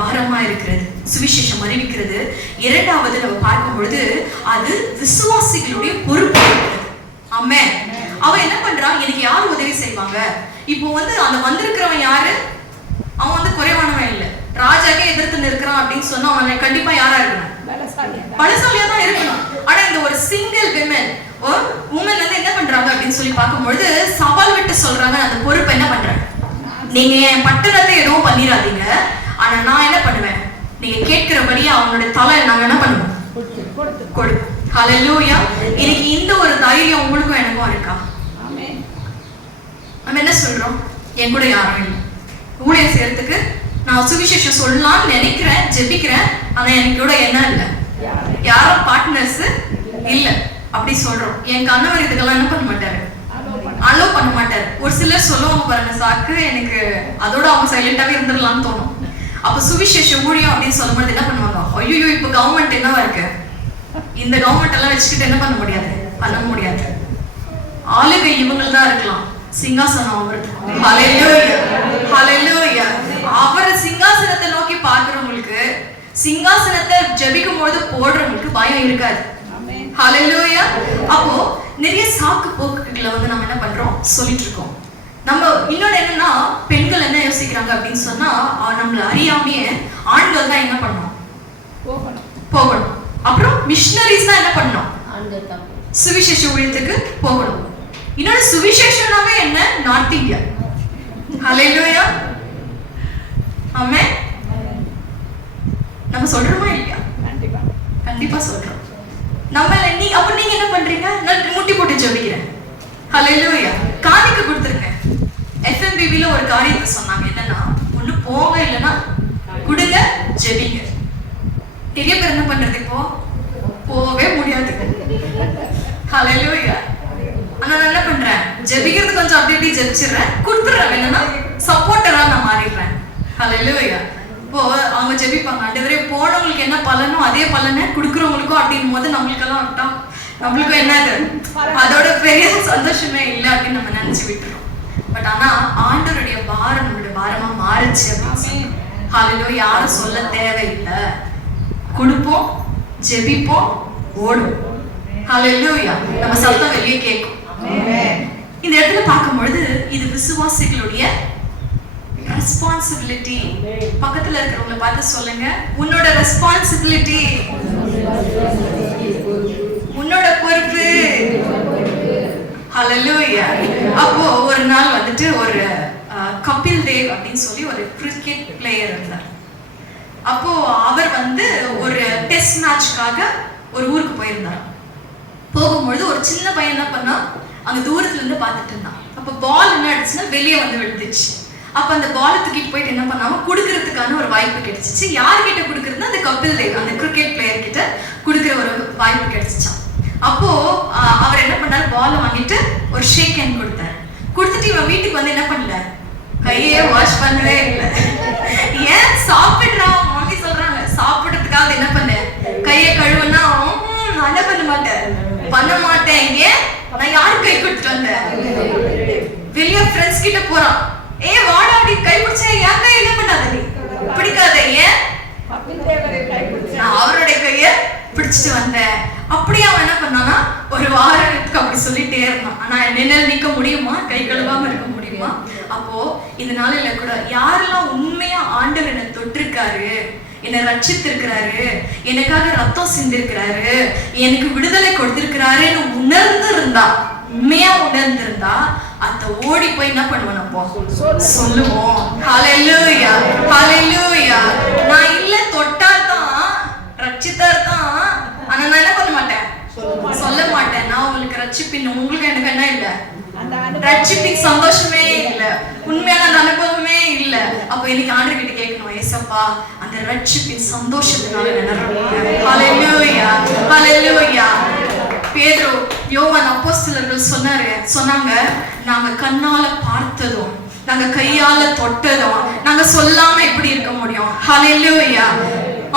பாரமா இருக்கிறது சுவிசேஷம் அறிவிக்கிறது. இரண்டாவது நம்ம பார்க்கும் பொழுது அது விசுவாசிகளுடைய பொறுப்பு. ஆமென். அவன் என்ன பண்றான்? எனக்கு யார் உதவி செய்வாங்க? இப்போ அந்த வந்திருக்கிறவன் யாரு? அவன் குறைவானவன் இல்ல. ராஜாக்கே எதிர்த்து நிற்கிறான் அப்படின்னு சொன்னா அவன் கண்டிப்பா யாரா இருக்கணும்? பலசாலியா தான் இருக்கணும். ஆனா இந்த ஒரு சிங்கிள் உமன் என்ன பண்றாங்க அப்படின்னு சொல்லி பார்க்கும்பொழுது சவால் விட்டு சொல்றாங்க, அந்த பொறுப்பை என்ன பண்றேன், நீங்க என் பட்டணத்தை எதுவும் பண்ணிடாதீங்க, ஆனா நான் என்ன பண்ணுவேன், நீங்க கேட்கிறபடியே அவனுடைய தலை நாங்க என்ன பண்ணுவோம், கொடுப்போம். ஹல்லேலூயா. இன்னைக்கு இந்த ஒரு தைரியம் உங்களுக்கும் எனக்கும் இருக்கா? நம்ம என்ன சொல்றோம்? என் கூட யாரும் இல்லை, ஊழியம் செய்யறதுக்கு நான் சுவிசேஷம் சொல்லலாம்னு நினைக்கிறேன், ஜெபிக்கிறேன், ஆனா எனக்கு கூட என்ன இல்லை, யாரும் பார்ட்னர்ஸ் இல்ல அப்படி சொல்றோம். என் கணவர் இதுக்கெல்லாம் என்ன பண்ண மாட்டாரு, அலோவ் பண்ண மாட்டாரு. ஒரு சிலர் சொல்லுவாங்க பாருங்க, சாக்கு எனக்கு அதோட அவங்க சைலண்டாவே இருந்துடலாம்னு தோணும். அப்ப சுவிசேஷ ஊழியம் அப்படின்னு சொல்லும்போது என்ன பண்ணுவாங்க, ஐயோ இப்ப கவர்மெண்ட் என்னவா இருக்கு, இந்த கவர்மெண்ட் எல்லாம் வச்சுக்கிட்டு என்ன பண்ண முடியாது, பண்ண முடியாது, ஆளுகை இவங்க தான் இருக்கலாம், சிங்காசனம் அவருக்கு. ஹல்லேலூயா, ஹல்லேலூயா. அவர் சிங்காசனத்தை நோக்கி பார்க்கிறவங்களுக்கு, சிங்காசனத்தை ஜெபிக்கும் போது போடுறவங்களுக்கு பயம் இருக்காது. ஹல்லேலூயா. அப்போ நிறைய சாக்கு போக்குகளை நம்ம என்ன பண்றோம், சொல்லிட்டு இருக்கோம். நம்ம இன்னொன்னு என்னன்னா, பெண்கள் என்ன யோசிக்கிறாங்க அப்படின்னு சொன்னா, நம்மள அறியாமையே ஆண்கள் தான் என்ன பண்ணணும், போகணும். அப்புறம் மிஷனரிஸ் தான் என்ன பண்ணணும், சுவிசேஷ ஊழியத்துக்கு போகணும். இன்னொரு சுவிசேஷனாவே என்ன, நார்த் இந்தியா. ஹல்லேலூயா. ஆமென். நம்ம சொல்றோமா இல்லையா? கண்டிப்பா சொல்றோம். நம்ம நீங்க என்ன பண்றீங்க, நான் முட்டி போட்டு ஜெபிக்கிறேன். ஹல்லேலூயா. காணிக்க கொடுத்துருங்க. FMBB ஒரு காரியத்தை சொன்னாங்க, என்னன்னா ஒண்ணு போங்க, இல்லைன்னா கொடுங்க, ஜெபிங்க. நிறைய பேர் என்ன பண்றது, இப்போ போவே முடியாது. ஹல்லேலூயா. ஆனா நான் என்ன பண்றேன், ஜெபிக்கிறது கொஞ்சம் அப்படி இப்படி ஜெபிச்சிடுறேன், கொடுத்துடுறேன், இல்லைன்னா சப்போர்ட்டரா நான் மாறிடுறேன். ஹல்லேலூயா. இப்போ அவங்க ஜெபிப்பாங்க, ஆண்டவரே போனவங்களுக்கு என்ன பலனோ அதே பலனை கொடுக்குறவங்களுக்கும் அப்படின் போது நம்மளுக்கெல்லாம் விட்டோம், நம்மளுக்கும் என்னது அதோட பெரிய சந்தோஷமே இல்லை அப்படின்னு நம்ம நினைச்சு விட்டுறோம். பட் ஆனா ஆண்டவருடைய பாரம் நம்மளுடைய பாரமா மாறுச்சு. ஹல்லேலூயா. யாரும் சொல்ல தேவையில்லை, கொடுப்போம், ஜெபிப்போம், ஓடும். ஹல்லேலூயா. நம்ம சத்தம் வெளியே கேட்கும். இந்த இடத்துல பார்க்கும்பொழுது இது விசுவாசிகளுடைய ரெஸ்பான்சிபிலிட்டி. பக்கத்துல இருக்கிறவங்களை பார்த்து சொல்லுங்க, உன்னோட ரெஸ்பான்சிபிலிட்டி, உன்னோட பொறுப்பு. ஹல்லேலூயா. அப்போ ஒரு நாள் ஒரு கபில் தேவ் அப்படின்னு சொல்லி ஒரு கிரிக்கெட் பிளேயர் இருந்தார். அப்போ அவர் ஒரு டெஸ்ட் மேட்ச்க்காக ஒரு ஊருக்கு போயிருந்தார். போகும்பொழுது ஒரு சின்ன பையன் என்ன பண்ணா, அங்க தூரத்துல இருந்து பார்த்துட்டு இருந்தான். அப்ப பால் என்ன ஆயிடுச்சுன்னா வெளியே விழுந்துச்சு. அப்ப அந்த பாலை தூக்கிட்டு போயிட்டு என்ன பண்ணாம கொடுக்கறதுக்கான ஒரு வாய்ப்பு கிடைச்சிச்சு. யார்கிட்ட கொடுக்கறதுன்னா அந்த கபில் தேவ், அந்த கிரிக்கெட் பிளேயர் கிட்ட கொடுக்குற ஒரு வாய்ப்பு கிடைச்சிச்சான். அப்போ அவர் என்ன பண்ணாரு, பாலை வாங்கிட்டு ஒரு ஷேக் ஹேண்ட் கொடுத்தாரு. கொடுத்துட்டு இவன் வீட்டுக்கு என்ன பண்ணல, கையே வாஷ் பண்ணவே இல்லை. ஏன் சாப்பிடுறான், மம்மி சொல்றாங்க சாப்பிடுறதுக்காக என்ன பண்ண, கையை கழுவுனா நான் என்ன பண்ண மாட்டேன், பண்ண மாட்டேன். ஏன், நான் யாரு கை கொடுத்துட்டு வந்தேன், வெளியே ஃப்ரெண்ட்ஸ் கிட்ட போறான், வாடா அப்படி கை பிடிச்சா என் கை என்ன பண்ணாத, நீ பிடிக்காத, ஏன் நான் அவருடைய கைய பிடிச்சிட்டு வந்தேன். அப்படி அவன் என்ன பண்ணானா ஒரு வாரத்துக்கு அப்படி சொல்லிட்டே இருந்தான். ஆனா நிழல் நிக்க முடியுமா, கை கழுவாம இருக்க முடியுமா? அப்போ இந்த நாளில கூட யாரெல்லாம் உண்மையா ஆண்டவர் என்னை தொட்டிருக்காரு, என்னை ரட்சித்திருக்கிறாரு, எனக்காக ரத்தம் சிந்திருக்கிறாரு, எனக்கு விடுதலை கொடுத்திருக்கிறாருன்னு உணர்ந்திருந்தா, உண்மையா உணர்ந்திருந்தா அந்த ஓடி போய் என்ன பண்ணுவோம், நம்ம சொல்லுவோம். ஹல்லேலூயா, ஹல்லேலூயா. நான் இல்ல தொட்டாதான் ரட்சித்தாதான், ஆனா நான் என்ன பண்ண மாட்டேன், சொல்ல மாட்டேன். நான் உங்களுக்கு ரட்சிப்பின், உங்களுக்கு எனக்கு என்ன இல்ல, ரட்சிப்பின் சந்தோஷமே இல்ல, உண்மையான அந்த அனுபவமே இல்ல. அப்ப இன்னைக்கு ஆண்டவர் கிட்ட கேட்கணும், ஏசப்பா அந்த ரட்சிப்பின் சந்தோஷத்தினால நினைறேன். ஹல்லேலூயா, ஹல்லேலூயா. பேதுரு, யோவான் அப்போஸ்தலர்கள் சொன்னாங்க, நாங்க கண்ணால பார்த்ததும், நாங்க கையால தொட்டதும், நாங்க சொல்லாம எப்படி இருக்க முடியும்? ஹல்லேலூயா,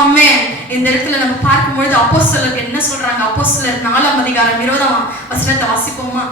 ஆமென். இந்த இடத்துல நம்ம பார்க்கும்பொழுது அப்போஸ்தலர்கள் என்ன சொல்றாங்க, அப்போஸ்தலர் 4ஆம் அதிகாரம் 20ஆம் வசனத்தை வாசிப்போமா?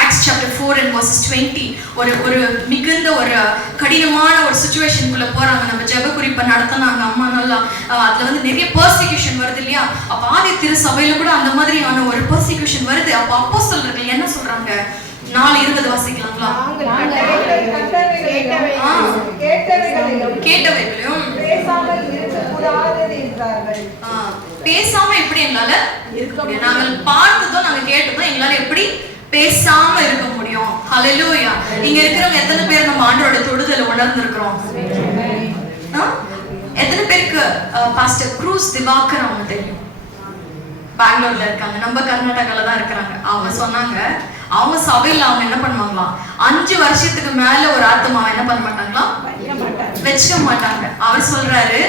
Acts chapter 4 and verses 20 ஒரு மிகுந்த ஒரு கடினமான ஒரு சிச்சுவேஷனுக்குள்ள போறாங்க. நம்ம ஜெப குறிப்பை நடத்தினாங்க அம்மா நல்லா. அதுல வந்து நிறைய பெர்சிக்யூஷன் வருது இல்லையா? அப்ப ஆதி திரு சபையில கூட அந்த மாதிரியான ஒரு பெர்சிக்யூஷன் வருது. அப்ப அப்போஸ்தலர்கள் என்ன சொல்றாங்க? 4:20 வாசிக்கலாங்களா? கேட்டவைகளையும் பேசாம எப்படி எங்களால இருக்க முடியும்? நாங்கள் பார்த்ததும் நாங்க கேட்டதும் எங்களால எப்படி பேசாம இருக்க முடியும்? ஹல்லேலூயா. இங்க இருக்கிறவங்க எத்தனை பேர் நம்ம ஆண்டவரோட தொடுதலை உணர்ந்திருக்கிறோம்? எத்தனை பேருக்கு பாஸ்டர் க்ரூஸ் திவாகர் அவங்க தெரியும்? பெங்களூர்ல இருக்காங்க, நம்ம கர்நாடகால தான் இருக்கிறாங்க. அவங்க சொன்னாங்க அவங்க சபையில அவங்க என்ன பண்ணுவாங்களாம், 5 வருஷத்துக்கு மேல ஒரு ஆத்மாவை என்ன பண்ண மாட்டாங்களாம், வச்சுக்க மாட்டாங்க. அவர் சொல்றாரு,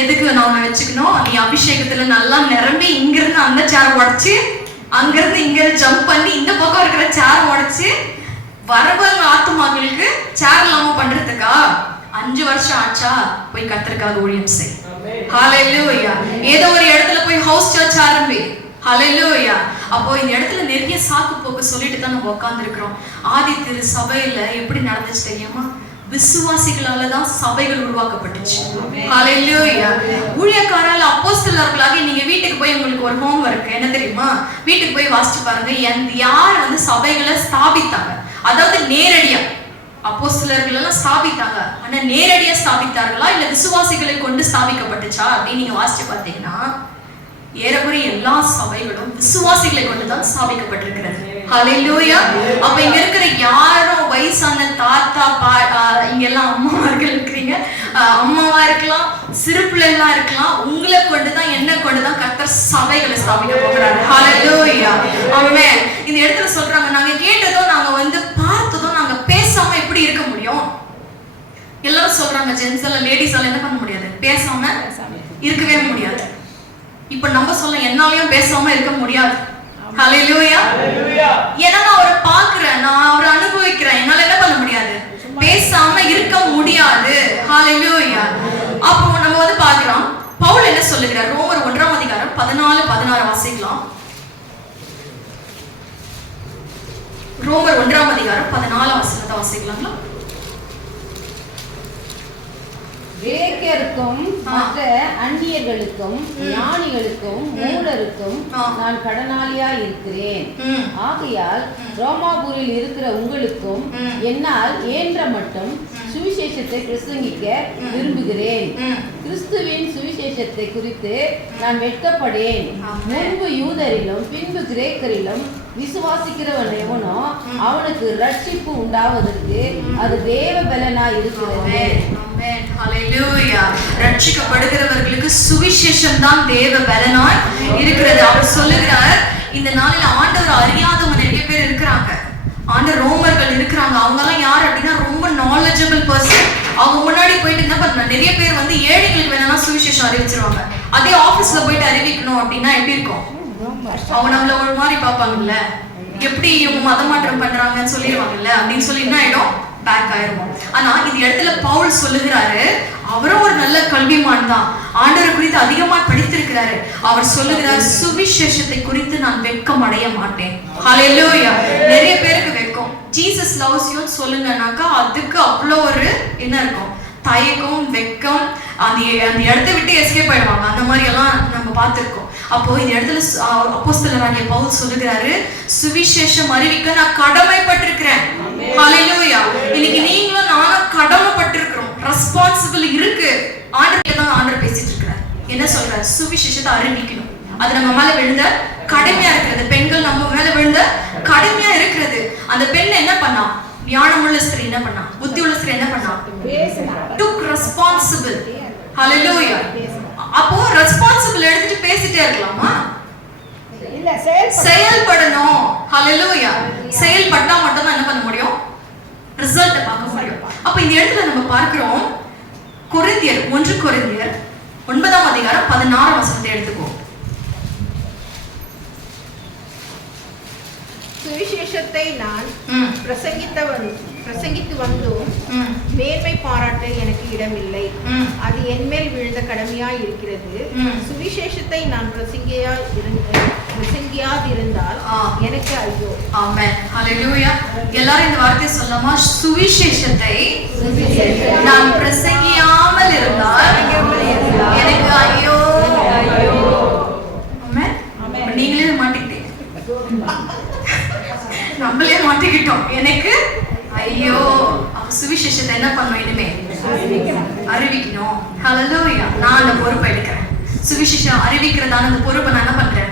எதுக்கு நான் உன்னை வச்சுக்கணும்? நீ அபிஷேகத்துல நல்லா நிரம்பி இங்கிருந்து அந்த சேர் உடைச்சு, அங்கிருந்து இங்க ஜம்ப் பண்ணி இந்த பக்கம் இருக்கிற சேர் உடைச்சு வரவங்க ஆத்மாக்களுக்கு சேர் இல்லாம பண்றதுக்கா 5 வருஷம் ஆச்சா? போய் கர்த்தருக்காக ஊழியம் செய். ஹல்லேலூயா. ஏதோ ஒரு இடத்துல போய் ஹவுஸ் சர்ச் ஆரம்பி. ஹல்லேலூயா. அப்போ இந்த இடத்துல நிறைய சாக்கு போக்கு சொல்லிட்டு தான் நம்ம உட்கார்ந்துருக்கிறோம். ஆதி திரு சபையில எப்படி நடந்துச்சு தெரியுமா? விசுவாசிகளால தான் சபைகள் உருவாக்கப்பட்டுச்சு. ஹல்லேலூயா. ஊழியக்காரால அப்போஸ்தலர்களாக நீங்க வீட்டுக்கு போய் உங்களுக்கு ஒரு ஹோம்வொர்க் என்ன தெரியுமா? வீட்டுக்கு போய் வாசிச்சு பாருங்க, யார் வந்து சபைகளை ஸ்தாபித்தாங்க. அதாவது நேரடியா அப்போஸ்தலர்கள் எல்லாம் ஸ்தாபித்தாங்க. ஆனா நேரடியா ஸ்தாபித்தார்களா இல்ல விசுவாசிகளை கொண்டு ஸ்தாபிக்கப்பட்டுச்சா அப்படின்னு நீங்க வாசிச்சு பார்த்தீங்கன்னா ஏறக்குறைய எல்லா சபைகளும் விசுவாசிகளை கொண்டுதான் ஸ்தாபிக்கப்பட்டிருக்கிறது. ஹல்லேலூயா. அப்ப இங்க இருக்கிற யாரும் வயசான தாத்தா இங்க எல்லாம் அம்மாவார்கள் இருக்கிறீங்க, அம்மாவா இருக்கலாம், சிறு பிள்ளைகளா இருக்கலாம், உங்களை கொண்டுதான் என்ன கொண்டுதான் கர்த்தர் சபைகளை ஸ்தாபிக்க போகிறாரு. ஹல்லேலூயா. ஆமென். இந்த இடத்துல சொல்றாங்க, நாங்க கேட்டதோ நாங்க வந்து பார்த்ததோ நாங்க பேசாம எப்படி இருக்க முடியும்? எல்லாரும் சொல்றாங்க, ஜென்ஸ் எல்லாம் லேடிஸ் எல்லாம் என்ன பண்ண முடியாது, பேசாம இருக்கவே முடியாது. இப்ப நம்ம சொல்ல என்னாலயும் பேசாம இருக்க முடியாது. ஹல்லேலூயா. ஏன்னா நான் அவரை பார்க்கிறேன், நான் அவரை அனுபவிக்கிறேன், என்னால என்ன பண்ண முடியாது, பேசாம இருக்க முடியாது. ஹல்லேலூயா. அப்போ நம்ம வந்து பார்க்கிறோம் பவுல் என்ன சொல்லுகிறார். ரோமர் 1ஆம் அதிகாரம் 14-16 வாசிக்கலாம். ரோமர் 1ஆம் அதிகாரம் 14 வசனத்தை வாசிக்கலாங்களா? கிரேக்கருக்கும் மற்ற அந்நியர்களுக்கும் ஞானிகளுக்கும் மூடருக்கும் நான் கடனாளியா இருக்கிறேன். ஆகையால் ரோமாபூரில் இருக்கிற உங்களுக்கும் என்னால் இயன்ற மட்டும் சுவிசேஷத்தை பிரசங்கிக்க விரும்புகிறேன். கிறிஸ்துவின் சுவிசேஷத்தை குறித்து நான் வெட்கப்படேன். முன்பு யூதரிலும் பின்பு கிரேக்கரிலும் விசுவாசிக்கிறவன் எவனோ அவனுக்கு ரட்சிப்பு உண்டாவதற்கு அது தேவ பலனா இருக்கிறது. ஹல்லேலூயா. ரட்சிக்கப்படுகிறவர்களுக்கு சுவிசேஷம் தான் தேவ பலனாய் இருக்கிறது. அவர் சொல்லுகிறார், இந்த நாளில் ஆண்டவர் அறியாதவங்க நிறைய பேர் இருக்கிறாங்க. ஆண்டவர் ரோமர்கள் இருக்கிறாங்க. அவங்க எல்லாம் யார் அப்படின்னா ரொம்ப நாலேஜபிள் பர்சன். அவங்க முன்னாடி போயிட்டு என்ன பண்ண, நிறைய பேர் வந்து ஏழைகளுக்கு வேணா சுவிசேஷம் அறிவிச்சிருவாங்க. அதே ஆபீஸ்ல போயிட்டு அறிவிக்கணும் அப்படின்னா எப்படி இருக்கும்? அவங்க நம்மள ஒரு மாதிரி பார்ப்பாங்கல்ல, எப்படி இவங்க மதமாற்றம் பண்றாங்கன்னு சொல்லிடுவாங்கல்ல அப்படின்னு சொல்லி என்ன ஆயிடும், பேக் ஆயிரும். ஆனா இந்த இடத்துல பவுல் சொல்லுகிறாரு, அவரும் ஒரு நல்ல கல்விமான் தான், ஆண்டவரை குறித்து அதிகமா படித்திருக்கிறாரு. அவர் சொல்லுகிறார், சுவிசேஷத்தை குறித்து நான் வெட்கம் அடைய மாட்டேன். ஹல்லேலூயா. நிறைய பேருக்கு வெட்கம். ஜீசஸ் லவ்ஸ் யூ சொல்லுங்கனாக்கா அதுக்கு அவ்வளோ ஒரு என்ன இருக்கும், தயக்கம், வெட்கம், அந்த இடத்தை விட்டு எஸ்கேப் ஆயிடுவாங்க. அந்த மாதிரி எல்லாம் நம்ம பார்த்திருக்கோம். அப்போ இந்த இடத்துல அப்போஸ்தலராகிய பவுல் சொல்லுகிறாரு, சுவிசேஷம் அறிவிக்க நான் கடமைப்பட்டிருக்கிறேன். ஹல்லேலூயா. இன்னைக்கு நீங்களும் நானும் கடமைப்பட்டிருக்கிறோம். ரெஸ்பான்சிபிள் இருக்கு. ஆண்டவரே தான் ஆண்டவர் பேசிட்டு இருக்கிறார். என்ன சொல்றாரு? சுவிசேஷத்தை அறிவிக்கணும். அது நம்ம மேல விழுந்த கடமையா இருக்கிறது. பெண்கள் நம்ம மேல விழுந்த கடமையா இருக்கிறது. அந்த பெண் என்ன பண்ணா? ஞானமுள்ள ஸ்திரீ என்ன பண்ணா? புத்தி உள்ள ஸ்திரீ என்ன பண்ணா? took responsible. ஹல்லேலூயா. அப்போ ரெஸ்பான்சிபிள் எடுத்துட்டு பேசிட்டே இருக்கலாமா? இல்ல, செயல்படணும். ஹல்லேலூயா. செயல்பட்டா மட்டும் தான் என்ன பண்ண முடியும், ரிசல்ட் பார்க்க முடியும். அப்ப இந்த இடத்துல நம்ம பார்க்கிறோம், கொரிந்தியர் 1 கொரிந்தியர் 9ஆம் அதிகாரம் 16 வசனத்தை எடுத்துக்கோ. சுவிசேஷத்தை நான் பிரசங்கித்து வந்தும் மேன்மை பாராட்ட எனக்கு இடமில்லை. அது என்மேல் விழுந்த கடமையாய் இருக்கிறது. சுவிசேஷத்தை நான் பிரசங்கியாதிருந்தால் எனக்கு ஐயோ. ஆமென். ஹல்லேலூயா. எல்லாரும் இந்த வார்த்தையை சொல்லலாமா? சுவிசேஷத்தை நான் பிரசங்கியாமல் இருந்தால் எனக்கு ஐயோ. ஆமென். நீங்களே மாட்டிக்கிட்டீங்க, நம்மளே மாட்டிக்கிட்டோம். எனக்கு ஐயோ. சுவிசேஷத்தை என்ன பண்ணணும்? இனிமே அறிவிக்கணும். ஹல்லேலூயா. நான் அந்த பொறுப்பை எடுக்கிறேன். சுவிசேஷம் அறிவிக்கிறதான அந்த பொறுப்பை நான் என்ன பண்றேன்?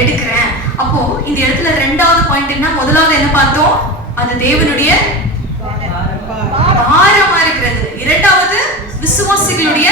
எடுக்கிறேன். அப்போ இந்த இடத்துல ரெண்டாவது பாயிண்ட் என்ன? முதலாவது என்ன பார்த்தோம்? அது தேவனுடைய பாரமா இருக்கிறது. இரண்டாவது விசுவாசிகளுடைய